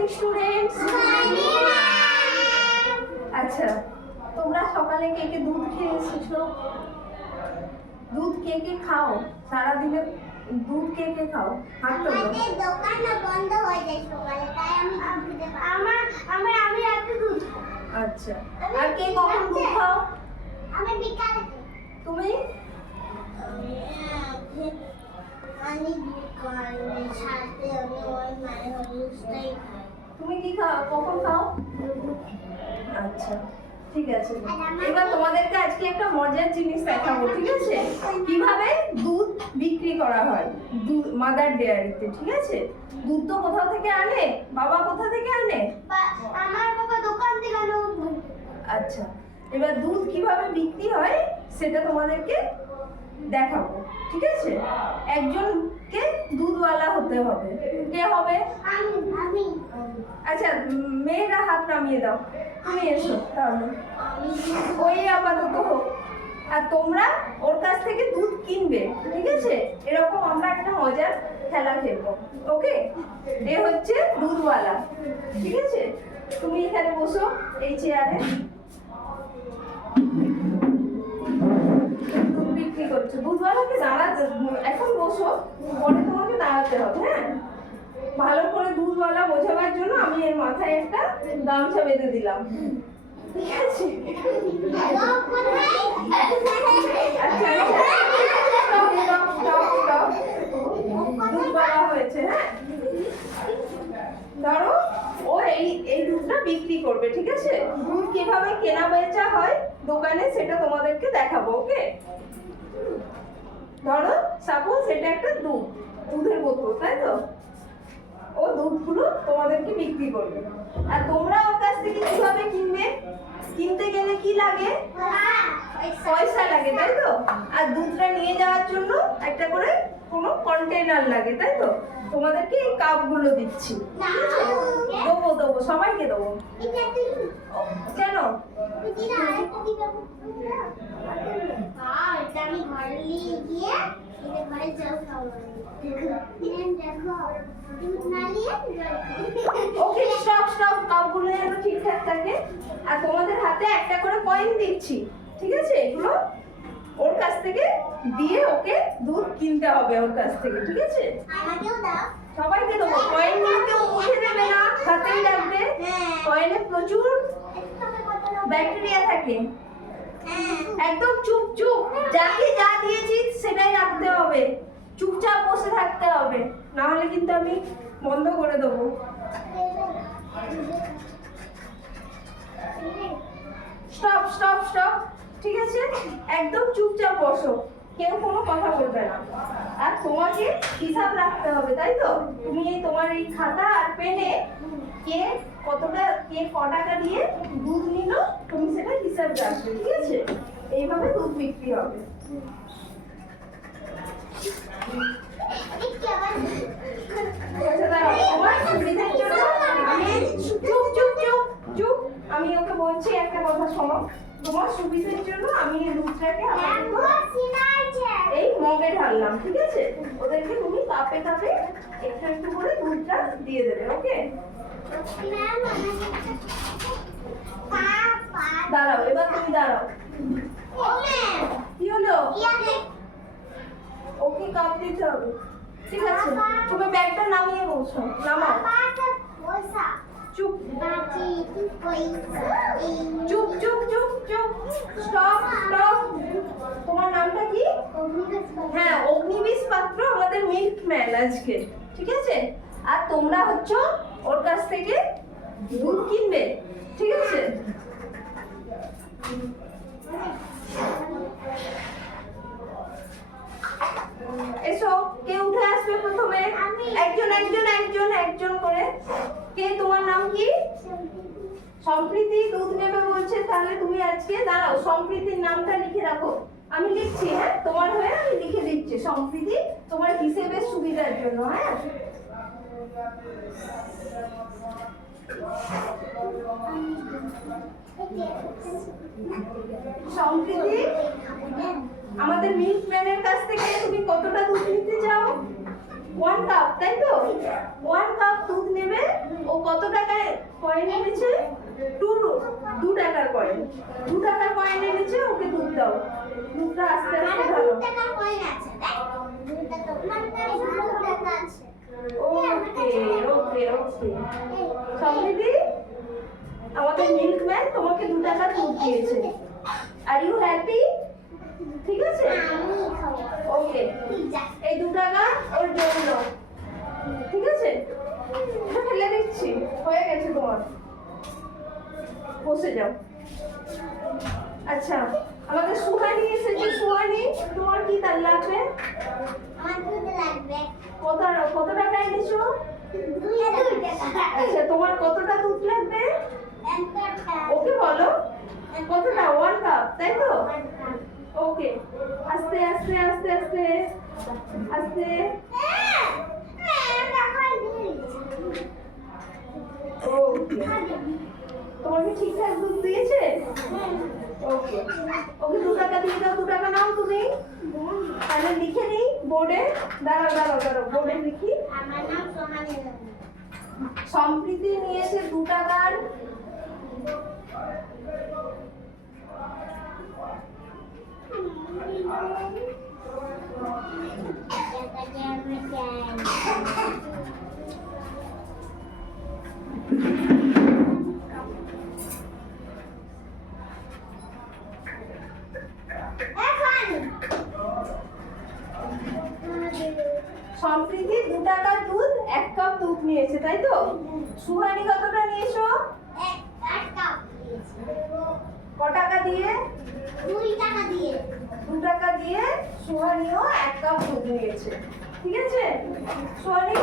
Morning students. আচ্ছা, তোমরা সকালে কে কে দুধ খেয়ে এসেছো? দুধ কে কে খাও? সারাদিনে দুধ কে কে খাও? হাত তোলো। আমাদের দোকান বন্ধ হয়ে যায় সকালে, তাই আমি রাতে দুধ খাই। আচ্ছা, আর কে কখন দুধ খাও? আমি বিকালে। তুমি? আমি সাথে আমি ওই মানুষটাই খাই। তুমি কি খাও, কখন খাও? আচ্ছা, ঠিক আছে। এবার তোমাদেরকে আজকে একটা মজার জিনিস দেখাবো, ঠিক আছে? কিভাবে দুধ বিক্রি করা হয় দুধ মাদার ডেয়ারিতে, ঠিক আছে? দুধ তো কোথাও থেকে আনে, বাবা কোথা থেকে আনে? আমার বাবা দোকান থেকে আনে। আচ্ছা, এবার দুধ কিভাবে বিক্রি হয় সেটা তোমাদেরকে দেখাবো, ঠিক আছে? একজনকে দুধওয়ালা হতে হবে। কে হবে? আমি। আচ্ছা, মেয়েরা হাত নামিয়ে দাও। তুমি এসো তাহলে। ওই আপাতত হোক। আর তোমরা ওর কাছ থেকে দুধ কিনবে, ঠিক আছে? এরকম আমরা একটা মজার খেলা খেলবো, ওকে? এ হচ্ছে দুধওয়ালা, ঠিক আছে? তুমি এখানে বসো এই চেয়ারে। দুধ বিক্রি করছো, দুধওয়ালাকে দাঁড়াতে, এখন বসো, পরে তোমাকে দাঁড়াতে হবে, হ্যাঁ? ভালো করে দুধওয়ালা বোঝাবার জন্য আমি এর মাথায় একটা গামছা বেঁধে দিলাম, ঠিক আছে? আচ্ছা, দুধওয়ালা হয়েছে, হ্যাঁ? ধরো ও এই দুধটা বিক্রি করবে, ঠিক আছে? দুধ কিভাবে কেনা বেচা হয় দোকানে সেটা তোমাদেরকে দেখাবো, ওকে? ধরো সাপোজ এটা একটা দুধের বোতল, তাই তো? ও দুধগুলো তোমাদেরকে বিক্রি করবে, আর তোমরা ওর কাছ থেকে কিভাবে কিনবে? কিনতে গেলে কি লাগে? পয়সা লাগে, তাই তো? আর দুধটা নিয়ে যাওয়ার জন্য একটা করে কোনো কন্টেনার লাগে, তাই তো? তোমাদেরকে এই কাপগুলো দিচ্ছি, দেবো সবাইকে দেবো। কেন? আমি ঘরে নিয়ে গিয়ে ঘরে জল খাবো। ওকে, স্টপ। কাপগুলো যেন ঠিকঠাক থাকে। আর তোমাদের হাতে একটা করে কয়েন দিচ্ছি, ঠিক আছে? এগুলো ওর কাছ থেকে দিয়ে ওকে দুধ কিনতে হবে ওর কাছ থেকে, ঠিক আছে? আমাকেও দাও। সবাইকে দেবো। কয়েনগুলো কেউ মুখে দেবে না, হাতেই রাখবে। কয়েনে প্রচুর ব্যাকটেরিয়া থাকে। একদম চুপ যাকে যা দিয়েছি সেটাই রাখতে হবে, চুপচাপ বসে থাকতে হবে, না হলে কিন্তু আমি বন্ধ করে দেবো। স্টপ, ঠিক আছে? একদম চুপচাপ বসো, কেউ কোনো কথা বলবে না। আর তোমাকে হিসাব রাখতে হবে, তাই তো? তুমি তোমার এই খাতা আর পেনে কে ক টাকা দিয়ে দুধ নিল তুমি সেটা হিসাব রাখবে, ঠিক আছে? এইভাবে দুধ বিক্রি হবে। আমি ওকে বলছি একটা কথা শোনো, তোমার সুবিধার জন্য আমি এই দুধটাকে এই মগে ঢাললাম, ঠিক আছে? ওদেরকে তুমি কাপে একটু করে দুধটা দিয়ে দেবে, ওকে? দাঁড়াও, এবার তুমি দাঁড়াও। কি হলো? ওকে কাপ দিতে হবে, ঠিক আছে? তুমি ব্যাগটা নামিয়ে বলছো, নামাও। চুপ। স্টপ। তোমার নামটা কি? হ্যাঁ, অগ্নিবীজ পাত্র আমাদের মিল্কম্যান আজকে, ঠিক আছে? আর তোমরা হচ্ছে ওর কাছ থেকে দুধ কিনবে, ঠিক আছে? এসো, কে উঠে আসবে প্রথমে? একজন করে। কে, তোমার নাম কি? সম্প্রীতি দুধ নেবে বলছে, তাহলে তুমি আজকে দাঁড়াও, সম্প্রীতির নামটা লিখে রাখো। আমি লিখছি, হ্যাঁ? তোমার হয়ে আমি লিখে দিচ্ছি সম্প্রীতি, তোমার হিসেবের সুবিধার জন্য, হ্যাঁ? সম্প্রীতি, আমাদের মিল্কম্যানের কাছ থেকে তুমি কতটা দুধ নিতে চাও? 1 কাপ, তাই তো? 1 কাপ দুধ নেবে। ও কত টাকায় কয়েন এনেছে? 2 টাকার কয়েন। 2 টাকার কয়েন এনেছে, ওকে দুধ দাও। দুধটা আস্তে আস্তে ঢালো। 2 টাকার কয়েন আছে দেখ, 2 টাকা মানে 2 টাকা আছে। ওকে ওকে ওকে। সমৃদ্ধি, আমাদের মিল্কম্যান তোমাকে 2 টাকার দুধ দিয়েছে। Are you happy? ঠিক আছে, আমি খাবো ওকে। পিজ্জা। এই 2 টাকা ওর জন্য, ঠিক আছে? এটা ফেলে দিচ্ছি, হয়ে গেছে তোমার। বসে যাও। আচ্ছা, আমাদের সুহানি এসেছে। সুহানি, তোমার কি তার লাগবে? আমার দুধ লাগবে কত টাকা এনেছো? 2 টাকা। আচ্ছা, তোমার কতটা দুধ লাগবে? 1 টাকা। ওকে বলো কতটা? 1 কাপ, তাই তো? ওকে, আস্তে আস্তে আস্তে আস্তে আস্তে। ওকে, তোমাকে ঠিকঠাক দুধ দিয়েছে? ওকে ওকে, 2 টাকা দিয়ে দাও। 2 টাকা নাও তুমি। তাহলে লিখে নিই বোর্ডে। দাঁড়াও দাঁড়াও দাঁড়াও, বোর্ডে লিখি। আমার নাম সোহানি। সম্প্রীতি নিয়েছে 2 টাকার সম্প্রীতি 2 টাকার দুধ, 1 কাপ দুধ নিয়েছে, তাই তো? সুহানি কতটা নিয়েছো? ক টাকা দিয়ে? 2 টাকা দিয়ে। 2 টাকা দিয়ে সুহানিও 1 কাপ দুধ নিয়েছে, ঠিক আছে? সুহানি,